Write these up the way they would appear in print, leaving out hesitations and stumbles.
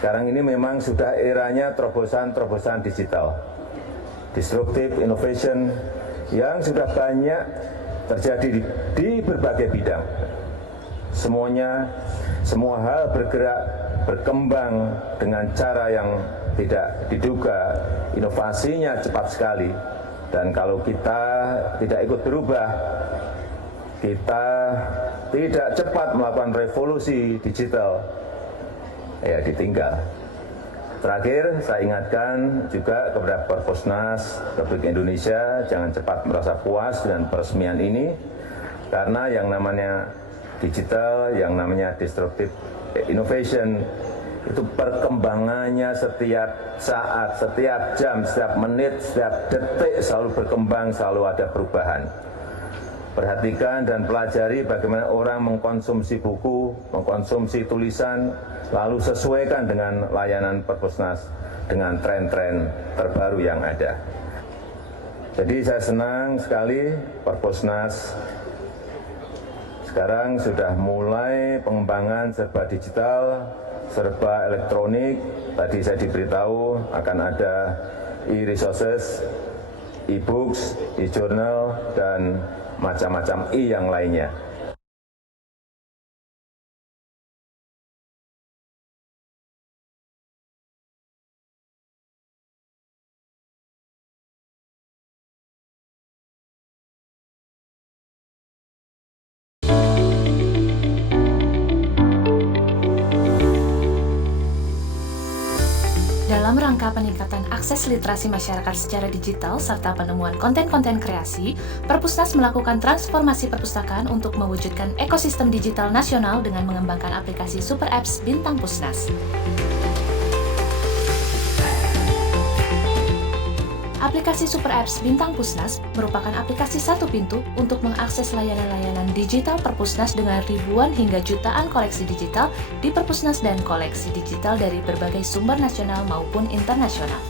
Sekarang ini memang sudah eranya terobosan-terobosan digital, disruptive innovation yang sudah banyak terjadi di berbagai bidang. Semua hal bergerak, berkembang dengan cara yang tidak diduga, inovasinya cepat sekali. Dan kalau kita tidak ikut berubah, kita tidak cepat melakukan revolusi digital, ya ditinggal. Terakhir, saya ingatkan juga kepada Perpusnas Republik Indonesia, jangan cepat merasa puas dengan peresmian ini, karena yang namanya digital, yang namanya disruptive innovation, itu perkembangannya setiap saat, setiap jam, setiap menit, setiap detik selalu berkembang, selalu ada perubahan. Perhatikan dan pelajari bagaimana orang mengkonsumsi buku, mengkonsumsi tulisan, lalu sesuaikan dengan layanan Perpusnas dengan tren-tren terbaru yang ada. Jadi saya senang sekali Perpusnas sekarang sudah mulai pengembangan serba digital, serba elektronik. Tadi saya diberitahu akan ada e-resources, e-books, e-journal, dan macam-macam yang lainnya. Dalam rangka peningkatan akses literasi masyarakat secara digital serta penemuan konten-konten kreasi, Perpusnas melakukan transformasi perpustakaan untuk mewujudkan ekosistem digital nasional dengan mengembangkan aplikasi Super Apps Bintang Pusnas. Aplikasi Super Apps Bintang Pusnas merupakan aplikasi satu pintu untuk mengakses layanan-layanan digital Perpusnas dengan ribuan hingga jutaan koleksi digital di Perpusnas dan koleksi digital dari berbagai sumber nasional maupun internasional.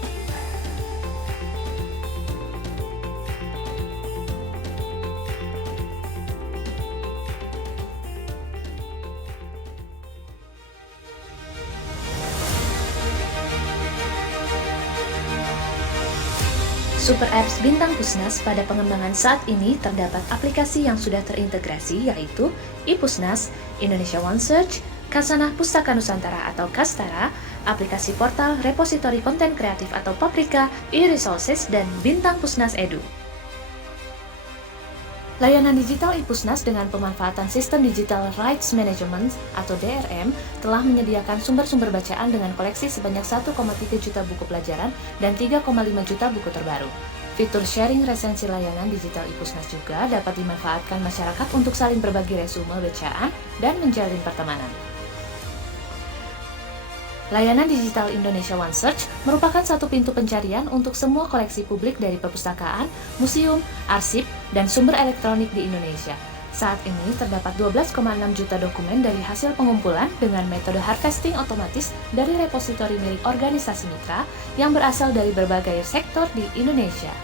Super Apps Bintang Pusnas pada pengembangan saat ini terdapat aplikasi yang sudah terintegrasi yaitu iPusnas, Indonesia One Search, Kasanah Pustaka Nusantara atau Kastara, aplikasi portal repositori konten kreatif atau Paprika, e-resources, dan Bintang Pusnas Edu. Layanan digital iPusnas dengan pemanfaatan sistem digital rights management atau DRM telah menyediakan sumber-sumber bacaan dengan koleksi sebanyak 1,3 juta buku pelajaran dan 3,5 juta buku terbaru. Fitur sharing resensi layanan digital iPusnas juga dapat dimanfaatkan masyarakat untuk saling berbagi resume bacaan dan menjalin pertemanan. Layanan digital Indonesia One Search merupakan satu pintu pencarian untuk semua koleksi publik dari perpustakaan, museum, arsip, dan sumber elektronik di Indonesia. Saat ini terdapat 12,6 juta dokumen dari hasil pengumpulan dengan metode harvesting otomatis dari repositori milik organisasi mitra yang berasal dari berbagai sektor di Indonesia.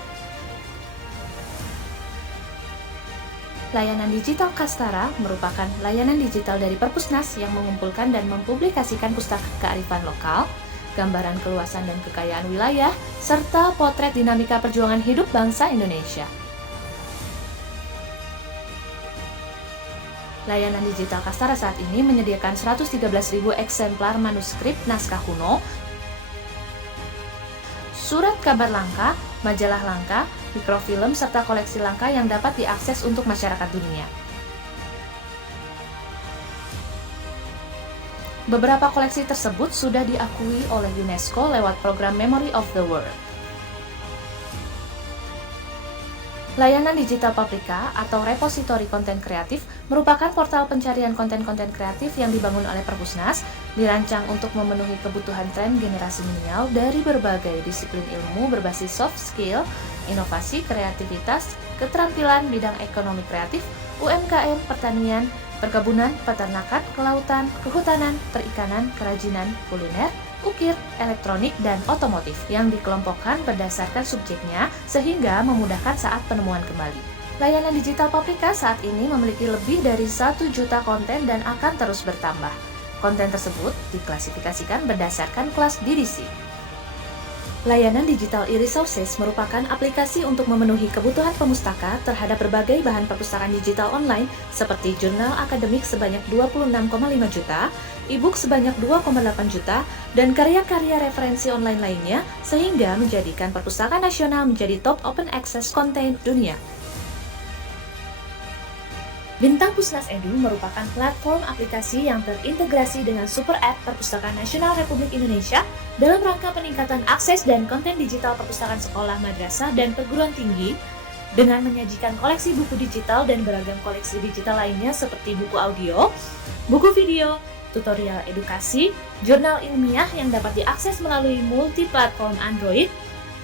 Layanan digital Kastara merupakan layanan digital dari Perpusnas yang mengumpulkan dan mempublikasikan pustaka kearifan lokal, gambaran keluasan dan kekayaan wilayah, serta potret dinamika perjuangan hidup bangsa Indonesia. Layanan digital Kastara saat ini menyediakan 113.000 eksemplar manuskrip naskah kuno, surat kabar langka, majalah langka, mikrofilm, serta koleksi langka yang dapat diakses untuk masyarakat dunia. Beberapa koleksi tersebut sudah diakui oleh UNESCO lewat program Memory of the World. Layanan digital Paprika atau repositori konten kreatif merupakan portal pencarian konten-konten kreatif yang dibangun oleh Perpusnas, dirancang untuk memenuhi kebutuhan tren generasi milenial dari berbagai disiplin ilmu berbasis soft skill, inovasi, kreativitas, keterampilan bidang ekonomi kreatif, UMKM, pertanian, perkebunan, peternakan, kelautan, kehutanan, perikanan, kerajinan, kuliner, ukir, elektronik, dan otomotif yang dikelompokkan berdasarkan subjeknya sehingga memudahkan saat penemuan kembali. Layanan digital Paprika saat ini memiliki lebih dari 1 juta konten dan akan terus bertambah. Konten tersebut diklasifikasikan berdasarkan kelas DDC. Layanan digital e-resources merupakan aplikasi untuk memenuhi kebutuhan pemustaka terhadap berbagai bahan perpustakaan digital online seperti jurnal akademik sebanyak 26,5 juta, e-book sebanyak 2,8 juta, dan karya-karya referensi online lainnya sehingga menjadikan perpustakaan nasional menjadi top open access konten dunia. Bintang Pusnas Edu merupakan platform aplikasi yang terintegrasi dengan Super App Perpustakaan Nasional Republik Indonesia dalam rangka peningkatan akses dan konten digital perpustakaan sekolah, madrasah, dan perguruan tinggi dengan menyajikan koleksi buku digital dan beragam koleksi digital lainnya seperti buku audio, buku video, tutorial edukasi, jurnal ilmiah yang dapat diakses melalui multi-platform Android,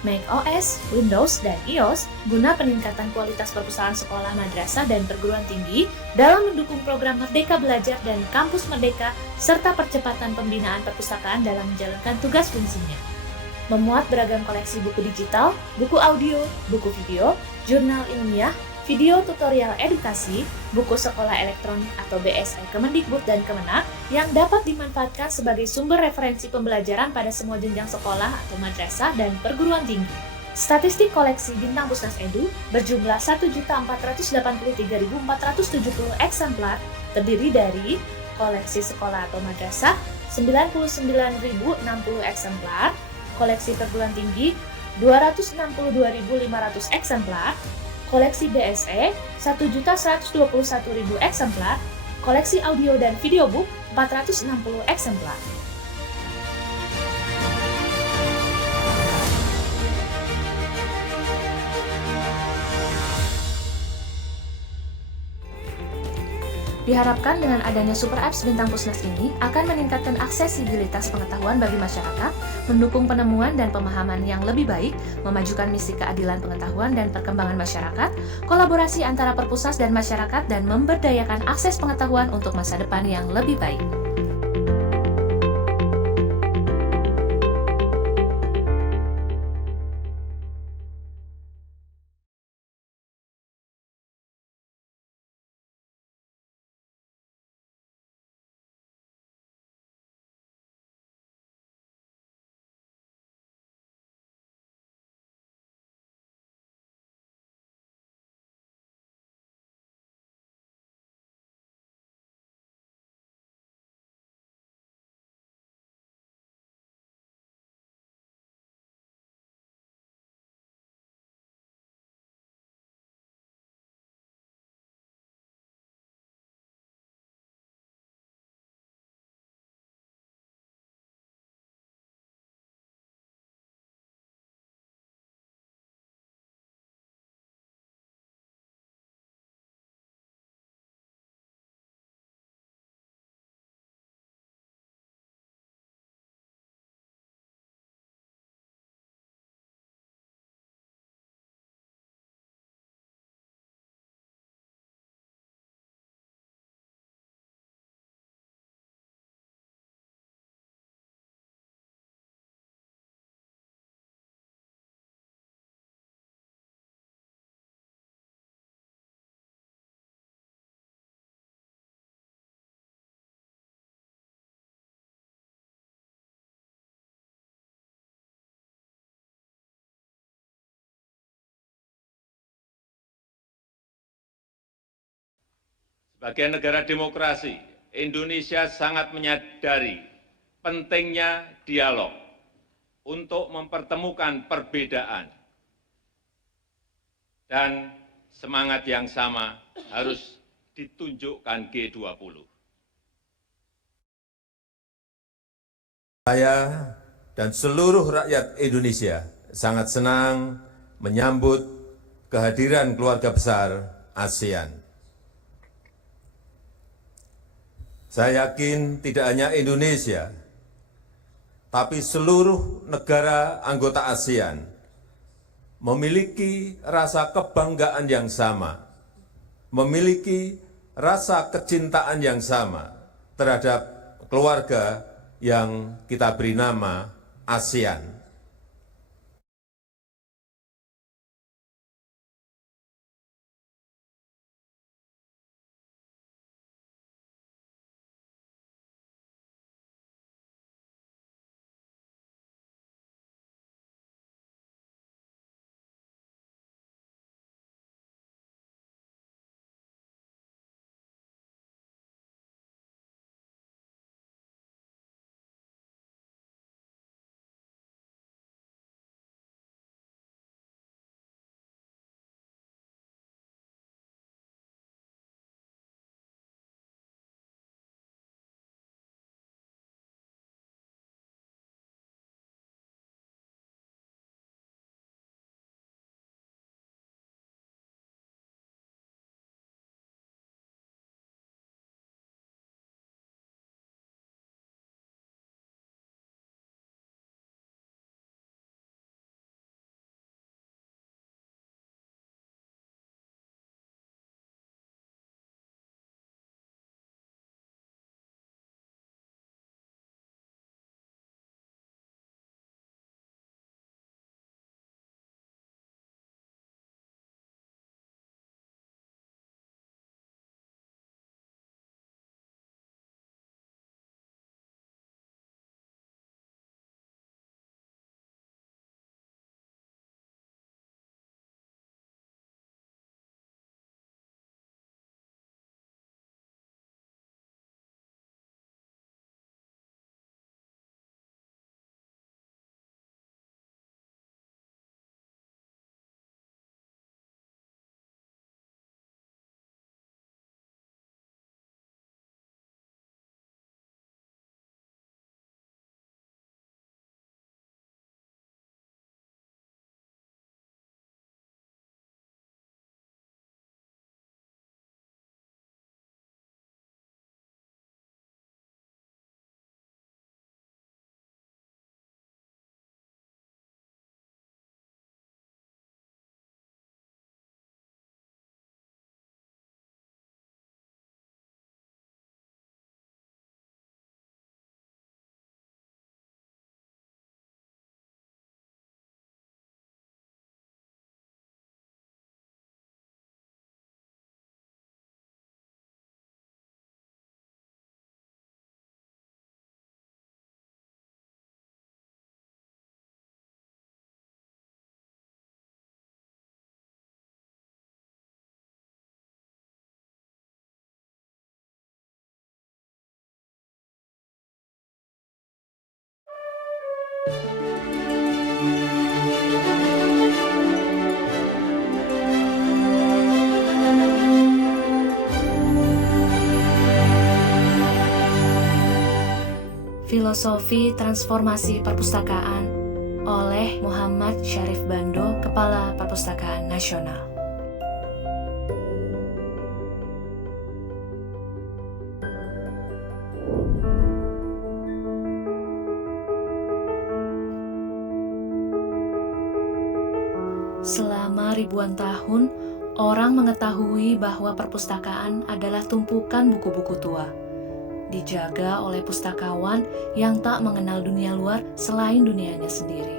macOS, Windows, dan iOS guna peningkatan kualitas perpustakaan sekolah, madrasah, dan perguruan tinggi dalam mendukung program Merdeka Belajar dan Kampus Merdeka serta percepatan pembinaan perpustakaan dalam menjalankan tugas fungsinya. Memuat beragam koleksi buku digital, buku audio, buku video, jurnal ilmiah, video tutorial edukasi, buku sekolah elektronik atau BSE Kemendikbud dan Kemenak yang dapat dimanfaatkan sebagai sumber referensi pembelajaran pada semua jenjang sekolah atau madrasah dan perguruan tinggi. Statistik koleksi Bintang Pusnas Edu berjumlah 1.483.470 eksemplar, terdiri dari koleksi sekolah atau madrasah 99.060 eksemplar, koleksi perguruan tinggi 262.500 eksemplar, koleksi BSE 1.121.000 eksemplar, koleksi audio dan video book 460 eksemplar. Diharapkan dengan adanya Super Apps Bintang Pusnas ini akan meningkatkan aksesibilitas pengetahuan bagi masyarakat, mendukung penemuan dan pemahaman yang lebih baik, memajukan misi keadilan pengetahuan dan perkembangan masyarakat, kolaborasi antara perpusnas dan masyarakat, dan memberdayakan akses pengetahuan untuk masa depan yang lebih baik. Sebagai negara demokrasi, Indonesia sangat menyadari pentingnya dialog untuk mempertemukan perbedaan dan semangat yang sama harus ditunjukkan G20. Saya dan seluruh rakyat Indonesia sangat senang menyambut kehadiran keluarga besar ASEAN. Saya yakin tidak hanya Indonesia, tapi seluruh negara anggota ASEAN memiliki rasa kebanggaan yang sama, memiliki rasa kecintaan yang sama terhadap keluarga yang kita beri nama ASEAN. Filosofi Transformasi Perpustakaan oleh Muhammad Syarif Bando, Kepala Perpustakaan Nasional. Selama ribuan tahun, orang mengetahui bahwa perpustakaan adalah tumpukan buku-buku tua, dijaga oleh pustakawan yang tak mengenal dunia luar selain dunianya sendiri.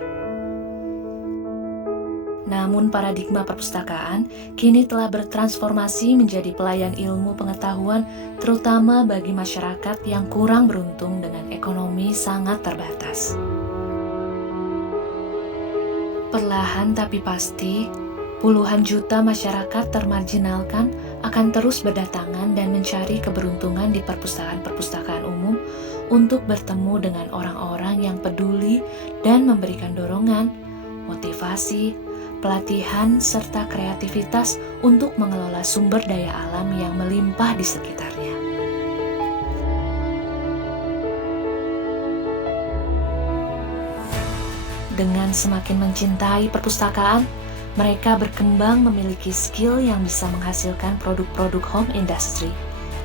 Namun paradigma perpustakaan kini telah bertransformasi menjadi pelayan ilmu pengetahuan, terutama bagi masyarakat yang kurang beruntung dengan ekonomi sangat terbatas. Perlahan tapi pasti, puluhan juta masyarakat termarginalkan akan terus berdatangan dan mencari keberuntungan di perpustakaan-perpustakaan umum untuk bertemu dengan orang-orang yang peduli dan memberikan dorongan, motivasi, pelatihan, serta kreativitas untuk mengelola sumber daya alam yang melimpah di sekitarnya. Dengan semakin mencintai perpustakaan, mereka berkembang memiliki skill yang bisa menghasilkan produk-produk home industry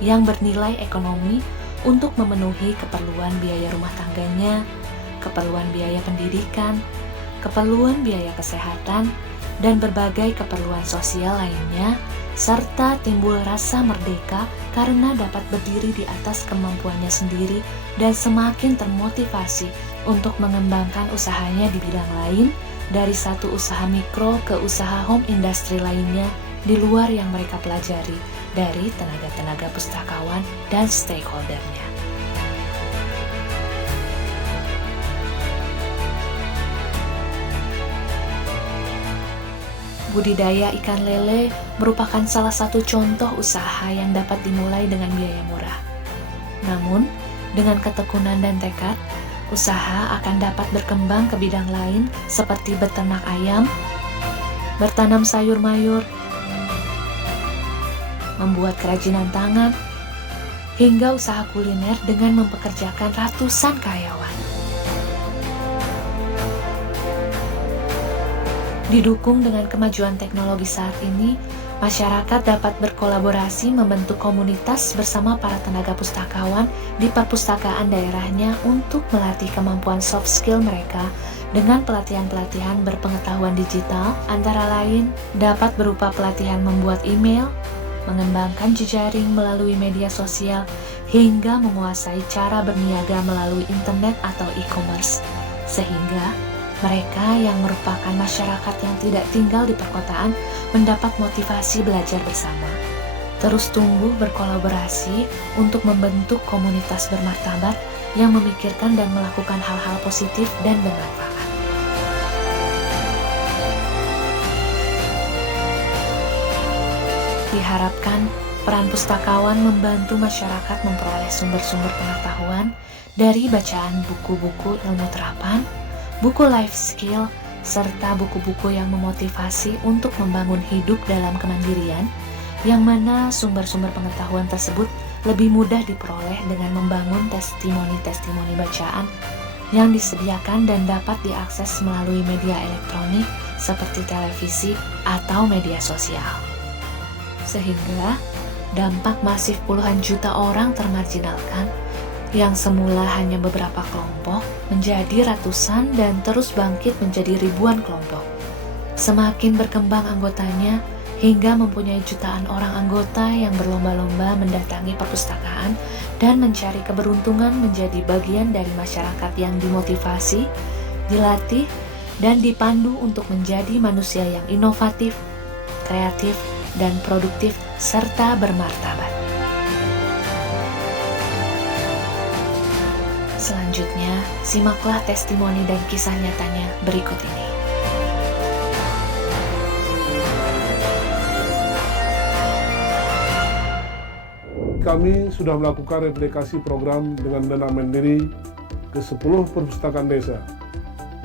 yang bernilai ekonomi untuk memenuhi keperluan biaya rumah tangganya, keperluan biaya pendidikan, keperluan biaya kesehatan, dan berbagai keperluan sosial lainnya, serta timbul rasa merdeka karena dapat berdiri di atas kemampuannya sendiri dan semakin termotivasi untuk mengembangkan usahanya di bidang lain, dari satu usaha mikro ke usaha home industry lainnya di luar yang mereka pelajari dari tenaga-tenaga pustakawan dan stakeholder-nya. Budidaya ikan lele merupakan salah satu contoh usaha yang dapat dimulai dengan biaya murah. Namun, dengan ketekunan dan tekad, usaha akan dapat berkembang ke bidang lain seperti beternak ayam, bertanam sayur mayur, membuat kerajinan tangan, hingga usaha kuliner dengan mempekerjakan ratusan karyawan. Didukung dengan kemajuan teknologi saat ini, masyarakat dapat berkolaborasi membentuk komunitas bersama para tenaga pustakawan di perpustakaan daerahnya untuk melatih kemampuan soft skill mereka dengan pelatihan-pelatihan berpengetahuan digital, antara lain dapat berupa pelatihan membuat email, mengembangkan jejaring melalui media sosial, hingga menguasai cara berniaga melalui internet atau e-commerce, sehingga mereka yang merupakan masyarakat yang tidak tinggal di perkotaan mendapat motivasi belajar bersama, terus tumbuh berkolaborasi untuk membentuk komunitas bermartabat yang memikirkan dan melakukan hal-hal positif dan bermanfaat. Diharapkan peran pustakawan membantu masyarakat memperoleh sumber-sumber pengetahuan dari bacaan buku-buku ilmu terapan, buku life skill, serta buku-buku yang memotivasi untuk membangun hidup dalam kemandirian, yang mana sumber-sumber pengetahuan tersebut lebih mudah diperoleh dengan membangun testimoni-testimoni bacaan yang disediakan dan dapat diakses melalui media elektronik seperti televisi atau media sosial. Sehingga dampak masif puluhan juta orang termarginalkan yang semula hanya beberapa kelompok menjadi ratusan dan terus bangkit menjadi ribuan kelompok. Semakin berkembang anggotanya hingga mempunyai jutaan orang anggota yang berlomba-lomba mendatangi perpustakaan dan mencari keberuntungan menjadi bagian dari masyarakat yang dimotivasi, dilatih, dan dipandu untuk menjadi manusia yang inovatif, kreatif, dan produktif serta bermartabat. Selanjutnya, simaklah testimoni dan kisah nyatanya berikut ini. Kami sudah melakukan replikasi program dengan dana mandiri ke 10 perpustakaan desa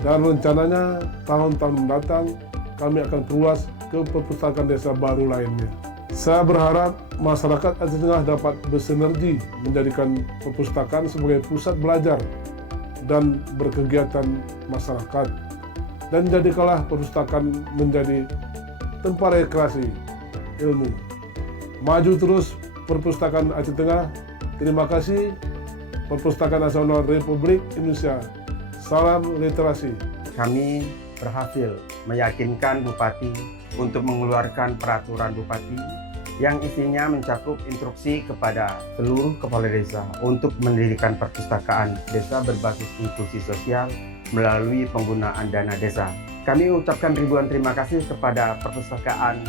Dan rencananya tahun-tahun mendatang kami akan perluas ke perpustakaan desa baru lainnya. Saya berharap masyarakat Aceh Tengah dapat bersinergi menjadikan perpustakaan sebagai pusat belajar dan berkegiatan masyarakat. Dan jadikanlah perpustakaan menjadi tempat rekreasi ilmu. Maju terus Perpustakaan Aceh Tengah. Terima kasih Perpustakaan Nasional Republik Indonesia. Salam literasi. Kami berhasil meyakinkan Bupati untuk mengeluarkan peraturan Bupati yang isinya mencakup instruksi kepada seluruh kepala desa untuk mendirikan perpustakaan desa berbasis inklusi sosial melalui penggunaan dana desa. Kami ucapkan ribuan terima kasih kepada Perpustakaan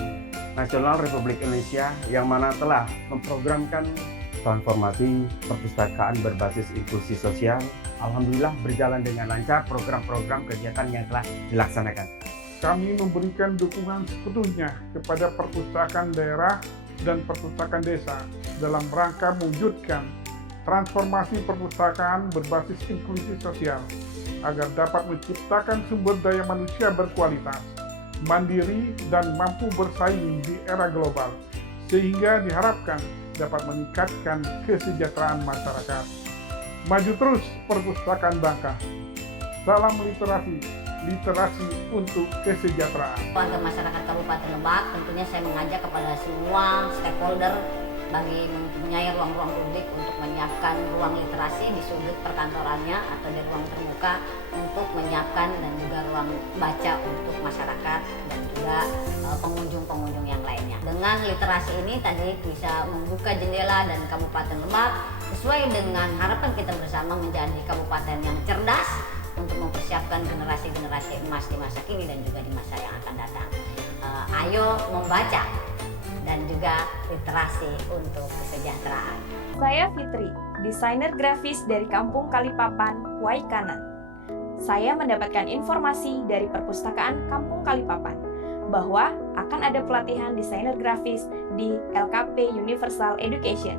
Nasional Republik Indonesia yang mana telah memprogramkan transformasi perpustakaan berbasis inklusi sosial. Alhamdulillah berjalan dengan lancar program-program kegiatan yang telah dilaksanakan. Kami memberikan dukungan sepenuhnya kepada perpustakaan daerah dan perpustakaan desa dalam rangka mewujudkan transformasi perpustakaan berbasis inklusi sosial agar dapat menciptakan sumber daya manusia berkualitas, mandiri, dan mampu bersaing di era global, sehingga diharapkan dapat meningkatkan kesejahteraan masyarakat. Maju terus perpustakaan bangsa. Salam literasi, literasi untuk kesejahteraan. Warga masyarakat Kabupaten Lebak, tentunya saya mengajak kepada semua stakeholder bagi mempunyai ruang-ruang publik untuk menyiapkan ruang literasi di sudut perkantorannya atau di ruang terbuka untuk menyiapkan dan juga ruang baca untuk masyarakat dan juga pengunjung-pengunjung yang lainnya. Dengan literasi ini tadi bisa membuka jendela dan Kabupaten Lebak sesuai dengan harapan kita bersama menjadi kabupaten yang cerdas untuk mempersiapkan generasi-generasi emas di masa kini dan juga di masa yang akan datang. Ayo membaca dan juga literasi untuk kesejahteraan. Saya Fitri, desainer grafis dari Kampung Kalipapan, Waikanan. Saya mendapatkan informasi dari Perpustakaan Kampung Kalipapan bahwa akan ada pelatihan desainer grafis di LKP Universal Education.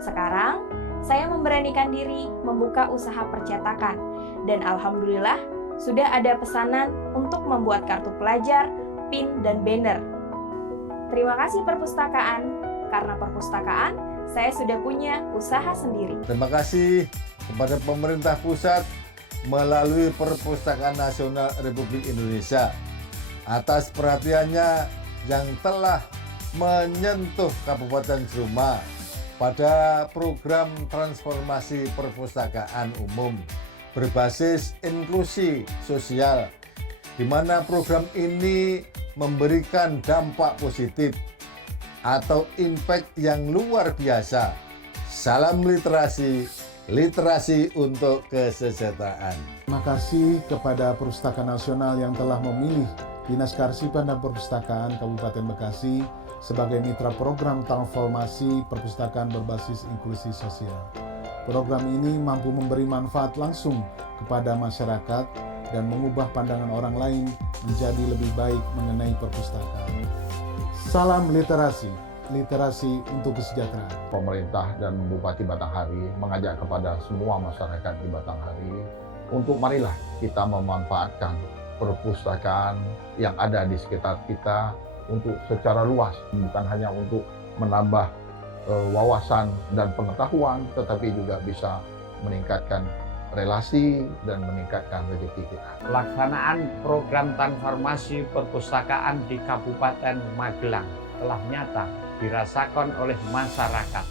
Sekarang, saya memberanikan diri membuka usaha percetakan dan alhamdulillah sudah ada pesanan untuk membuat kartu pelajar, pin, dan banner. Terima kasih perpustakaan, karena perpustakaan saya sudah punya usaha sendiri. Terima kasih kepada pemerintah pusat melalui Perpustakaan Nasional Republik Indonesia atas perhatiannya yang telah menyentuh Kabupaten Jeruma pada program transformasi perpustakaan umum berbasis inklusi sosial, di mana program ini memberikan dampak positif atau impact yang luar biasa. Salam literasi, literasi untuk kesejahteraan. Terima kasih kepada Perpustakaan Nasional yang telah memilih Dinas Kearsipan dan Perpustakaan Kabupaten Bekasi sebagai mitra program transformasi perpustakaan berbasis inklusi sosial. Program ini mampu memberi manfaat langsung kepada masyarakat dan mengubah pandangan orang lain menjadi lebih baik mengenai perpustakaan. Salam literasi, literasi untuk kesejahteraan. Pemerintah dan Bupati Batanghari mengajak kepada semua masyarakat di Batanghari untuk marilah kita memanfaatkan perpustakaan yang ada di sekitar kita untuk secara luas, bukan hanya untuk menambah wawasan dan pengetahuan, tetapi juga bisa meningkatkan relasi dan meningkatkan rezeki kita. Pelaksanaan program transformasi perpustakaan di Kabupaten Magelang telah nyata dirasakan oleh masyarakat.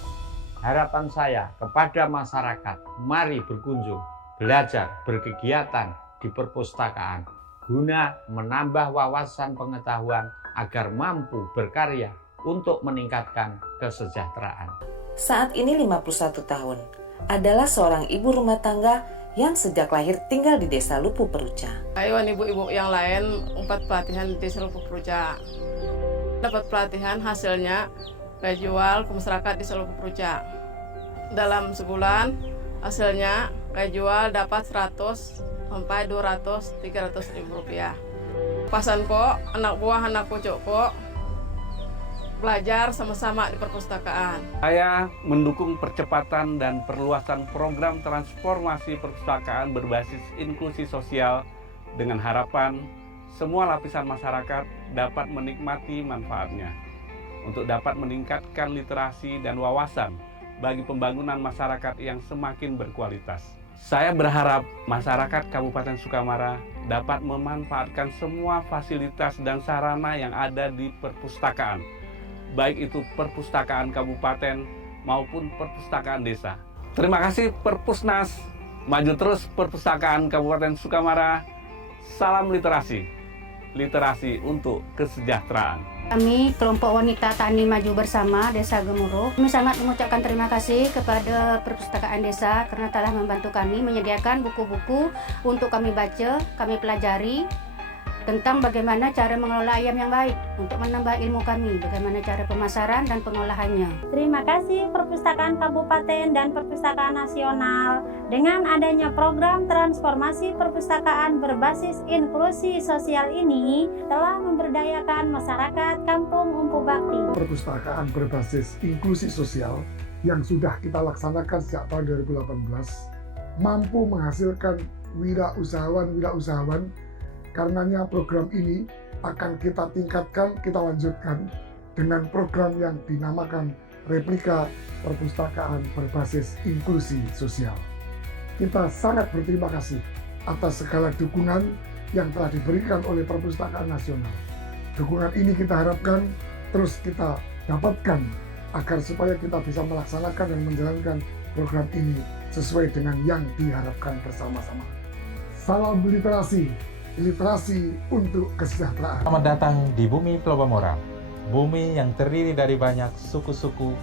Harapan saya kepada masyarakat, mari berkunjung, belajar, berkegiatan di perpustakaan guna menambah wawasan pengetahuan agar mampu berkarya untuk meningkatkan kesejahteraan. Saat ini 51 tahun, adalah seorang ibu rumah tangga yang sejak lahir tinggal di Desa Lupu Peruca. Ayuan ibu-ibu yang lain 4 pelatihan di Desa Lupu Peruca. Dapat pelatihan hasilnya saya jual ke masyarakat di Desa Lupu Peruca. Dalam sebulan hasilnya saya jual dapat 100 sampai 200-300 ribu rupiah. Pasan kok, anak buah, anak cucu kok belajar sama-sama di perpustakaan. Saya mendukung percepatan dan perluasan program transformasi perpustakaan berbasis inklusi sosial dengan harapan semua lapisan masyarakat dapat menikmati manfaatnya untuk dapat meningkatkan literasi dan wawasan bagi pembangunan masyarakat yang semakin berkualitas. Saya berharap masyarakat Kabupaten Sukamara dapat memanfaatkan semua fasilitas dan sarana yang ada di perpustakaan, baik itu perpustakaan kabupaten maupun perpustakaan desa. Terima kasih Perpusnas, maju terus perpustakaan Kabupaten Sukamara. Salam literasi, literasi untuk kesejahteraan. Kami kelompok wanita tani maju bersama Desa Gemuruh, kami sangat mengucapkan terima kasih kepada Perpustakaan Desa karena telah membantu kami menyediakan buku-buku untuk kami baca, kami pelajari tentang bagaimana cara mengelola ayam yang baik untuk menambah ilmu kami, bagaimana cara pemasaran dan pengolahannya. Terima kasih Perpustakaan Kabupaten dan Perpustakaan Nasional dengan adanya program transformasi perpustakaan berbasis inklusi sosial ini telah memberdayakan masyarakat Kampung Umpu Bakti. Perpustakaan berbasis inklusi sosial yang sudah kita laksanakan sejak tahun 2018 mampu menghasilkan wirausahawan karenanya program ini akan kita tingkatkan, kita lanjutkan dengan program yang dinamakan replika perpustakaan berbasis inklusi sosial. Kita sangat berterima kasih atas segala dukungan yang telah diberikan oleh Perpustakaan Nasional. Dukungan ini kita harapkan terus kita dapatkan agar supaya kita bisa melaksanakan dan menjalankan program ini sesuai dengan yang diharapkan bersama-sama. Salam literasi, literasi untuk kesejahteraan. Selamat datang di bumi Plobamora, bumi yang terdiri dari banyak suku-suku,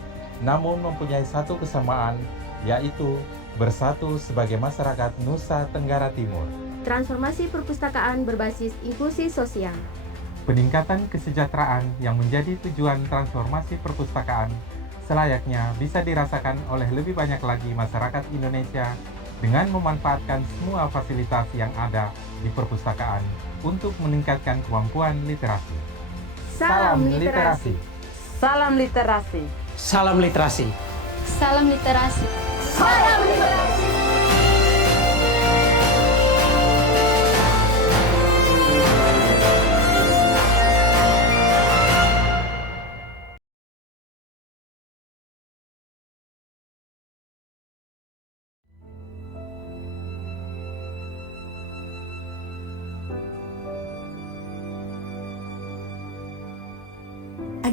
namun mempunyai satu kesamaan, yaitu bersatu sebagai masyarakat Nusa Tenggara Timur. Transformasi perpustakaan berbasis inklusi sosial. Peningkatan kesejahteraan yang menjadi tujuan transformasi perpustakaan selayaknya bisa dirasakan oleh lebih banyak lagi masyarakat Indonesia dengan memanfaatkan semua fasilitas yang ada di perpustakaan untuk meningkatkan kemampuan literasi. Salam literasi. Salam literasi. Salam literasi. Salam literasi. Salam literasi.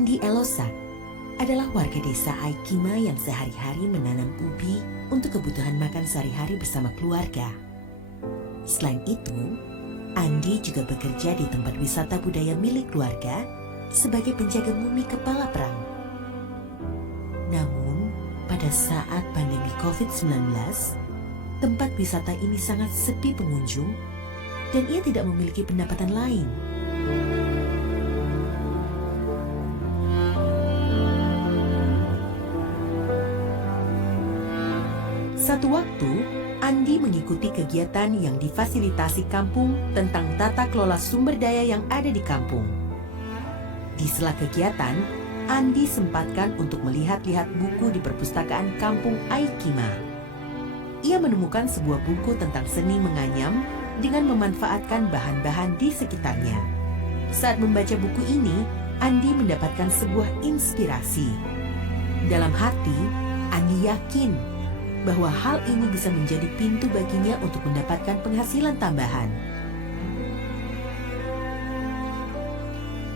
Andi Elosa adalah warga desa Aikima yang sehari-hari menanam ubi untuk kebutuhan makan sehari-hari bersama keluarga. Selain itu, Andi juga bekerja di tempat wisata budaya milik keluarga sebagai penjaga mumi kepala perang. Namun, pada saat pandemi COVID-19, tempat wisata ini sangat sepi pengunjung dan ia tidak memiliki pendapatan lain. Satu waktu, Andi mengikuti kegiatan yang difasilitasi kampung tentang tata kelola sumber daya yang ada di kampung. Di sela kegiatan, Andi sempatkan untuk melihat-lihat buku di perpustakaan kampung Aikima. Ia menemukan sebuah buku tentang seni menganyam dengan memanfaatkan bahan-bahan di sekitarnya. Saat membaca buku ini, Andi mendapatkan sebuah inspirasi. Dalam hati, Andi yakin bahwa hal ini bisa menjadi pintu baginya untuk mendapatkan penghasilan tambahan.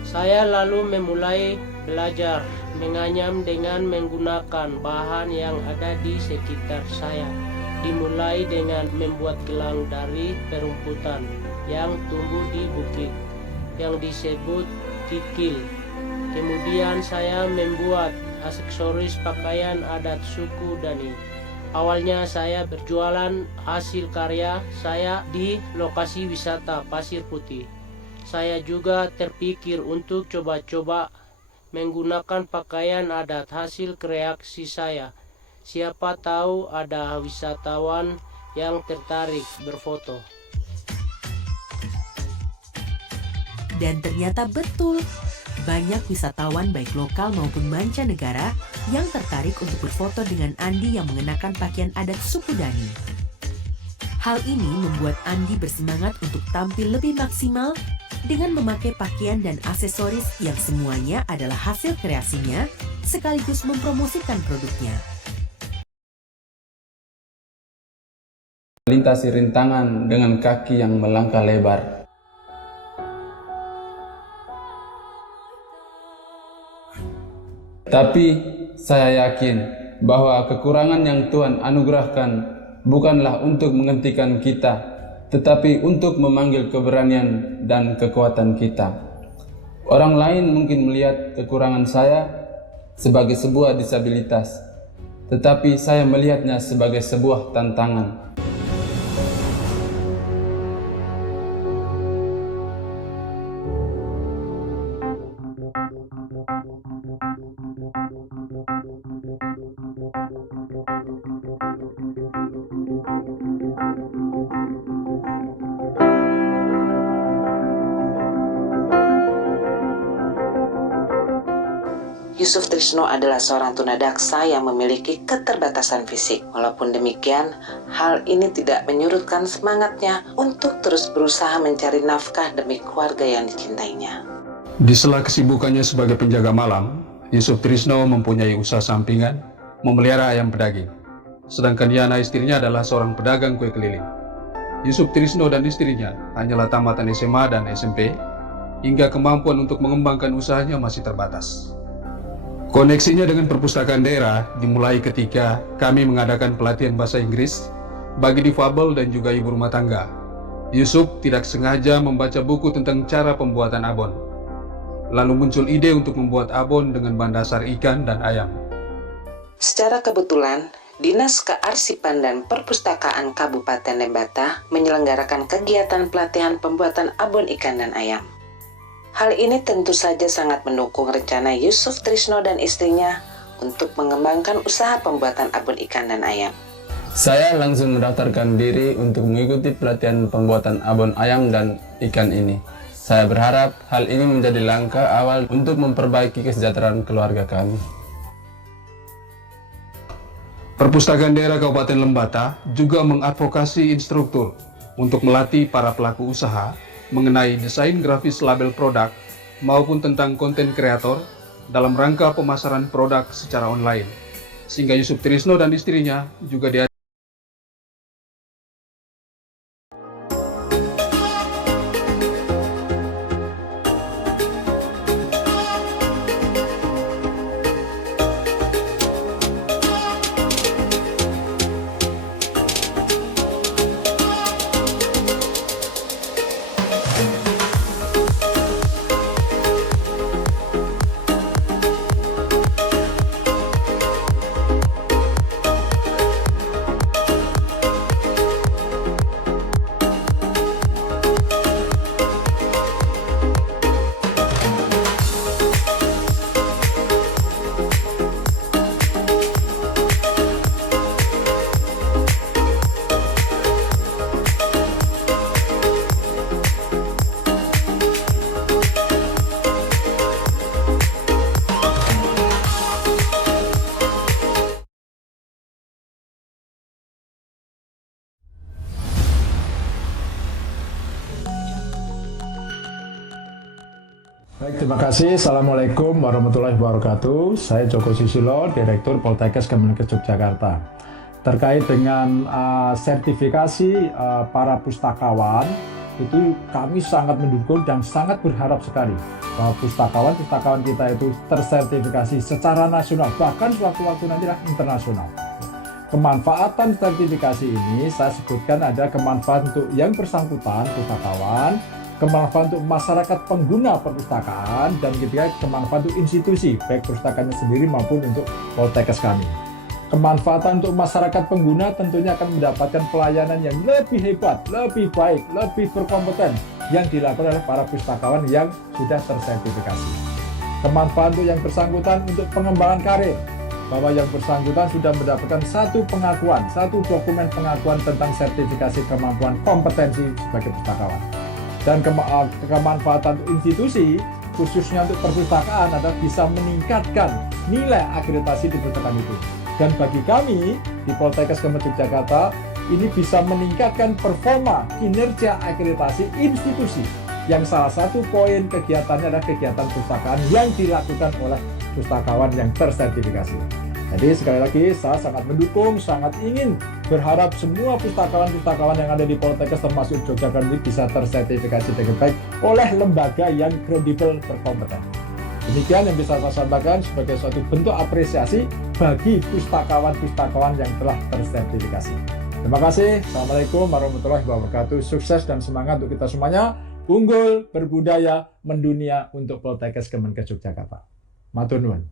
Saya lalu memulai belajar menganyam dengan menggunakan bahan yang ada di sekitar saya. Dimulai dengan membuat gelang dari perumputan yang tumbuh di bukit, yang disebut kikil. Kemudian saya membuat aksesoris pakaian adat suku Dani. Awalnya saya berjualan hasil karya saya di lokasi wisata Pasir Putih. Saya juga terpikir untuk coba-coba menggunakan pakaian adat hasil kreasi saya. Siapa tahu ada wisatawan yang tertarik berfoto. Dan ternyata betul, banyak wisatawan baik lokal maupun mancanegara yang tertarik untuk berfoto dengan Andi yang mengenakan pakaian adat suku Dani. Hal ini membuat Andi bersemangat untuk tampil lebih maksimal dengan memakai pakaian dan aksesoris yang semuanya adalah hasil kreasinya, sekaligus mempromosikan produknya. Melintasi rintangan dengan kaki yang melangkah lebar. Tapi saya yakin bahwa kekurangan yang Tuhan anugerahkan bukanlah untuk menghentikan kita, tetapi untuk memanggil keberanian dan kekuatan kita. Orang lain mungkin melihat kekurangan saya sebagai sebuah disabilitas, tetapi saya melihatnya sebagai sebuah tantangan. Yusuf Trisno adalah seorang tunadaksa yang memiliki keterbatasan fisik. Walaupun demikian, hal ini tidak menyurutkan semangatnya untuk terus berusaha mencari nafkah demi keluarga yang dicintainya. Di sela kesibukannya sebagai penjaga malam, Yusuf Trisno mempunyai usaha sampingan, memelihara ayam pedaging. Sedangkan Yana istrinya adalah seorang pedagang kue keliling. Yusuf Trisno dan istrinya hanyalah tamatan SMA dan SMP, hingga kemampuan untuk mengembangkan usahanya masih terbatas. Koneksinya dengan perpustakaan daerah dimulai ketika kami mengadakan pelatihan bahasa Inggris bagi difabel dan juga ibu rumah tangga. Yusuf tidak sengaja membaca buku tentang cara pembuatan abon. Lalu muncul ide untuk membuat abon dengan bahan dasar ikan dan ayam. Secara kebetulan, Dinas Kearsipan dan Perpustakaan Kabupaten Lembata menyelenggarakan kegiatan pelatihan pembuatan abon ikan dan ayam. Hal ini tentu saja sangat mendukung rencana Yusuf Trisno dan istrinya untuk mengembangkan usaha pembuatan abon ikan dan ayam. Saya langsung mendaftarkan diri untuk mengikuti pelatihan pembuatan abon ayam dan ikan ini. Saya berharap hal ini menjadi langkah awal untuk memperbaiki kesejahteraan keluarga kami. Perpustakaan daerah Kabupaten Lembata juga mengadvokasi instruktur untuk melatih para pelaku usaha mengenai desain grafis label produk maupun tentang konten kreator dalam rangka pemasaran produk secara online. Sehingga Yusuf Trisno dan istrinya juga diajak. Baik, terima kasih. Assalamualaikum warahmatullahi wabarakatuh. Saya Joko Susilo, Direktur Poltekkes Kemenkes Yogyakarta. Terkait dengan sertifikasi para pustakawan, itu kami sangat mendukung dan sangat berharap sekali bahwa pustakawan kita itu tersertifikasi secara nasional, bahkan suatu-waktu nantilah internasional. Kemanfaatan sertifikasi ini saya sebutkan ada kemanfaatan untuk yang bersangkutan pustakawan, kemanfaatan untuk masyarakat pengguna perpustakaan, dan ketiga kemanfaatan untuk institusi, baik perpustakaannya sendiri maupun untuk Poltekkes kami. Kemanfaatan untuk masyarakat pengguna tentunya akan mendapatkan pelayanan yang lebih hebat, lebih baik, lebih berkompeten yang dilakukan oleh para pustakawan yang sudah tersertifikasi. Kemanfaatan untuk yang bersangkutan untuk pengembangan karir, bahwa yang bersangkutan sudah mendapatkan satu pengakuan, satu dokumen pengakuan tentang sertifikasi kemampuan kompetensi sebagai pustakawan. Dan kemanfaatan untuk institusi, khususnya untuk perpustakaan, adalah bisa meningkatkan nilai akreditasi di perpustakaan itu. Dan bagi kami di Poltekkes Kemenkes Yogyakarta, ini bisa meningkatkan performa kinerja akreditasi institusi, yang salah satu poin kegiatannya adalah kegiatan perpustakaan yang dilakukan oleh pustakawan yang tersertifikasi. Jadi sekali lagi saya sangat mendukung, sangat ingin berharap semua pustakawan-pustakawan yang ada di Poltekkes termasuk Yogyakarta ini bisa tersertifikasi dengan baik oleh lembaga yang kredibel berkompeten. Demikian yang bisa saya sampaikan sebagai suatu bentuk apresiasi bagi pustakawan-pustakawan yang telah tersertifikasi. Terima kasih. Assalamualaikum warahmatullahi wabarakatuh. Sukses dan semangat untuk kita semuanya. Unggul, berbudaya, mendunia untuk Poltekkes Kemenkes Yogyakarta. Matur nuwun.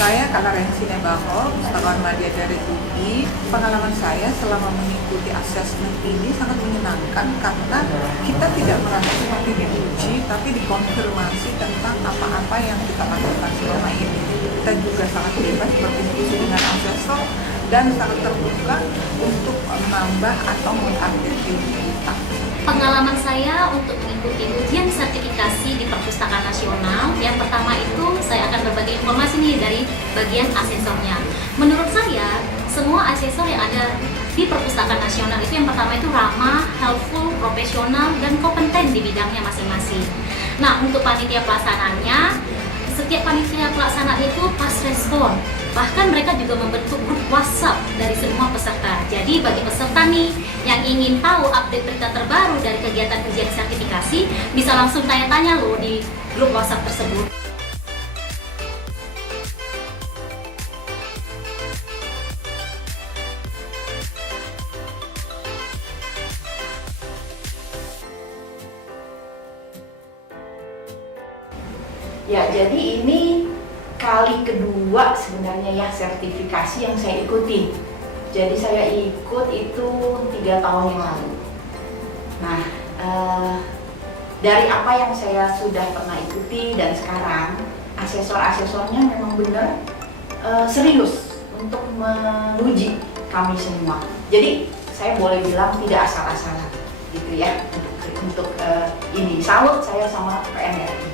Saya Kak Rensi Nebahol, pustakawan media dari UI. Pengalaman saya selama mengikuti asesmen ini sangat menyenangkan karena kita tidak merasa seperti diuji, tapi dikonfirmasi tentang apa-apa yang kita lakukan selama ini. Kita juga sangat bebas berdiskusi dengan asesor dan sangat terbuka untuk menambah atau mengupdate ilmu kita. Pengalaman saya untuk mengikuti ujian sertifikasi di Perpustakaan Nasional, yang pertama itu saya akan berbagi informasi nih dari bagian asesornya. Menurut saya, semua asesor yang ada di Perpustakaan Nasional itu yang pertama itu ramah, helpful, profesional, dan kompeten di bidangnya masing-masing. Nah, untuk panitia pelaksananya, setiap panitia pelaksana itu pas respon. Bahkan mereka juga membentuk grup WhatsApp dari semua peserta. Jadi bagi peserta nih yang ingin tahu update berita terbaru dari kegiatan ujian sertifikasi, bisa langsung tanya-tanya loh di grup WhatsApp tersebut. Ya, jadi ini kali kedua sebenarnya ya sertifikasi yang saya ikuti. Jadi saya ikut itu 3 tahun yang lalu. Nah, dari apa yang saya sudah pernah ikuti dan sekarang, asesor-asesornya memang benar serius untuk menguji kami semua. Jadi saya boleh bilang tidak asal-asalan gitu ya untuk ini. Salut saya sama PNRI.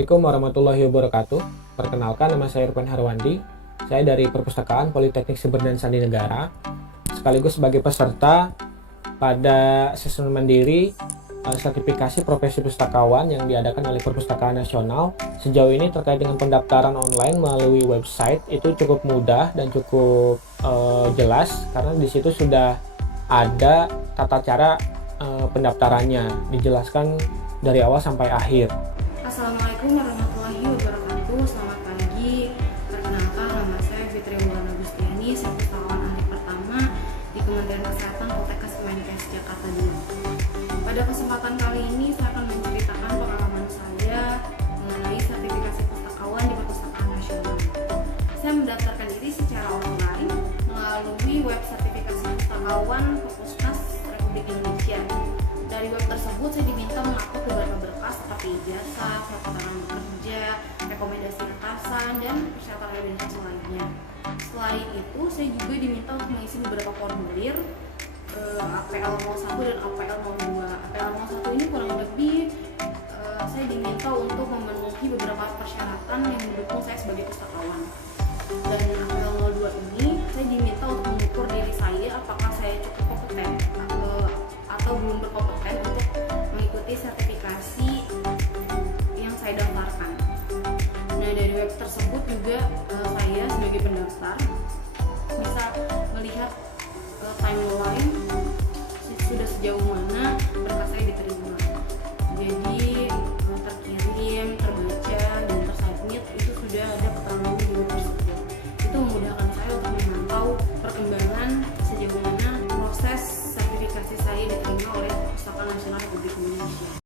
Assalamualaikum warahmatullahi wabarakatuh. Perkenalkan, nama saya Irfan Harwandi. Saya dari Perpustakaan Politeknik Siber dan Sandi Negara, sekaligus sebagai peserta pada asesmen mandiri sertifikasi profesi pustakawan yang diadakan oleh Perpustakaan Nasional. Sejauh ini terkait dengan pendaftaran online melalui website itu cukup mudah dan cukup jelas, karena di situ sudah ada tata cara pendaftarannya, dijelaskan dari awal sampai akhir. Assalamualaikum warahmatullahi wabarakatuh. Selamat pagi. Perkenalkan, nama saya Fitri Maulana Gustiani, saya pustakawan ahli pertama di Kementerian Kesehatan Poltekkes Kemenkes Jakarta II. Pada kesempatan kali ini saya akan menceritakan pengalaman saya mengenai sertifikasi pustakawan di Perpustakaan Nasional. Saya mendaftarkan diri secara online melalui web sertifikasi pustakawan Perpusnas Republik Indonesia. Dan Dari web tersebut saya diminta mengupload beberapa berkas seperti ijazah, surat keterangan bekerja, rekomendasi atasan, dan persyaratan organisasi lainnya. Selain itu, saya juga diminta untuk mengisi beberapa formulir APL 01 dan APL 02. APL 01 ini kurang lebih saya diminta untuk memenuhi beberapa persyaratan yang mendukung saya sebagai pustakawan. Dan APL 02 ini saya diminta untuk mengukur diri saya apakah saya cukup kompeten atau belum berkompeten untuk mengikuti sertifikasi yang saya daftarkan. Nah, dari web tersebut juga saya sebagai pendaftar bisa melihat timeline sudah sejauh mana berkas saya diterima. Jadi terkirim, terbaca, dan tersubmit itu sudah ada keterangan di web tersebut. Itu memudahkan saya untuk memantau perkembangan sejauh mana proses sertifikasi saya diterima oleh Perpustakaan Nasional Republik Indonesia.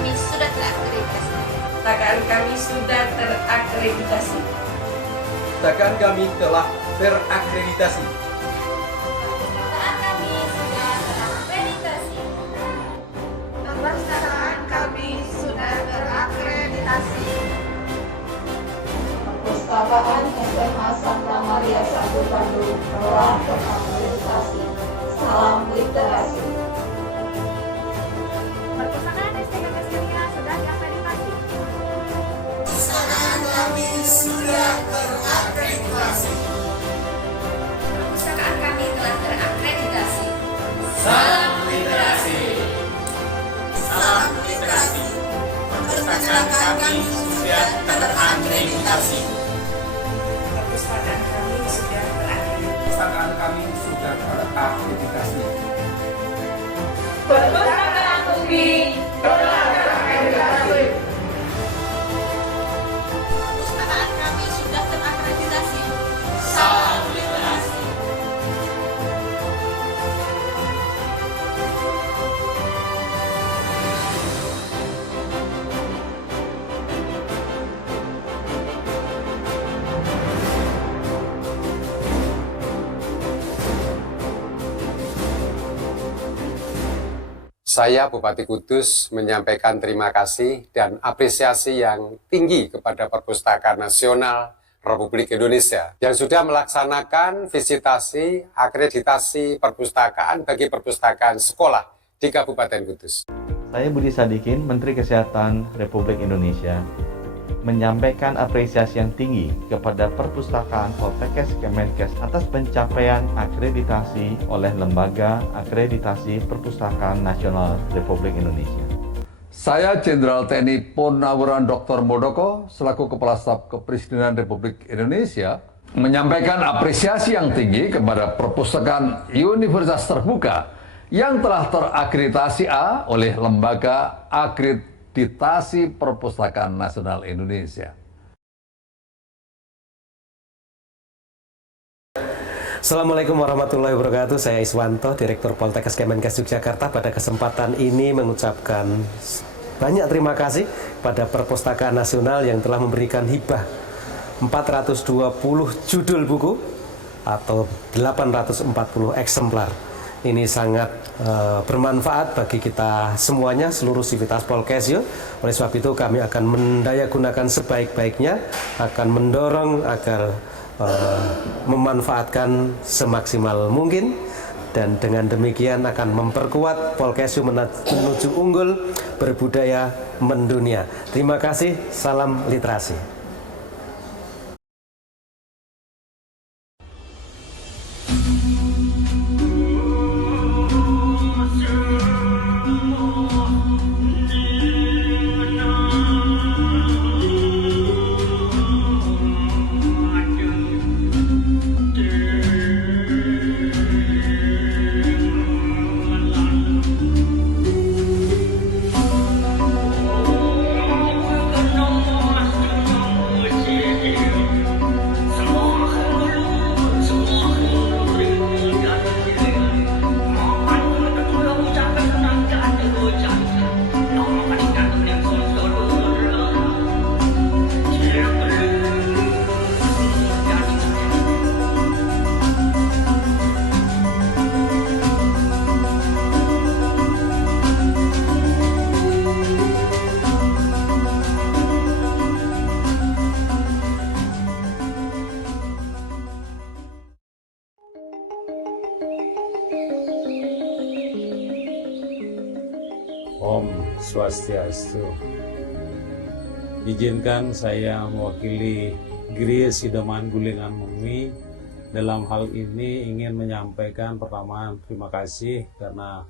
kami sudah terakreditasi. Pustakaan kami sudah terakreditasi. Pustakaan kami telah terakreditasi. Perpustakaan kami sudah terakreditasi. Perpustakaan SMA Santa Maria Sagu Bandung telah terakreditasi. Salam literasi. Perpustakaan STK Kesenia sudah terakreditasi. Perpustakaan kami sudah terakreditasi. Perpustakaan kami telah terakreditasi. Salam literasi. Salam literasi. Perpustakaan kami sudah terakreditasi. Perpustakaan kami sudah terakreditasi. Perpustakaan kami sudah terakreditasi. Perpustakaan UPI telah terakreditasi. Perpustakaan kami sudah terakreditasi. Salam literasi. Saya Bupati Kudus menyampaikan terima kasih dan apresiasi yang tinggi kepada Perpustakaan Nasional Republik Indonesia yang sudah melaksanakan visitasi akreditasi perpustakaan bagi perpustakaan sekolah di Kabupaten Kudus. Saya Budi Sadikin, Menteri Kesehatan Republik Indonesia, menyampaikan apresiasi yang tinggi kepada Perpustakaan Poltekkes Kemenkes atas pencapaian akreditasi oleh Lembaga Akreditasi Perpustakaan Nasional Republik Indonesia. Saya Jenderal TNI Purnawirawan Dr. Muldoko, selaku Kepala Staf Kepresidenan Republik Indonesia, menyampaikan apresiasi yang tinggi kepada Perpustakaan Universitas Terbuka yang telah terakreditasi A oleh Lembaga Akreditasi Perpustakaan Nasional Indonesia. Assalamualaikum warahmatullahi wabarakatuh. Saya Iswanto, Direktur Poltekkes Kemenkes Yogyakarta. Pada kesempatan ini mengucapkan banyak terima kasih pada Perpustakaan Nasional yang telah memberikan hibah 420 judul buku atau 840 eksemplar. Ini sangat bermanfaat bagi kita semuanya, seluruh sivitas Polkes. Oleh sebab itu kami akan mendayagunakan sebaik-baiknya, akan mendorong agar memanfaatkan semaksimal mungkin, dan dengan demikian akan memperkuat Polkesio menuju unggul, berbudaya, mendunia. Terima kasih, salam literasi. Om Swastiastu. Izinkan saya mewakili Gria Sidaman Gulingan Mumi dalam hal ini ingin menyampaikan pertama terima kasih karena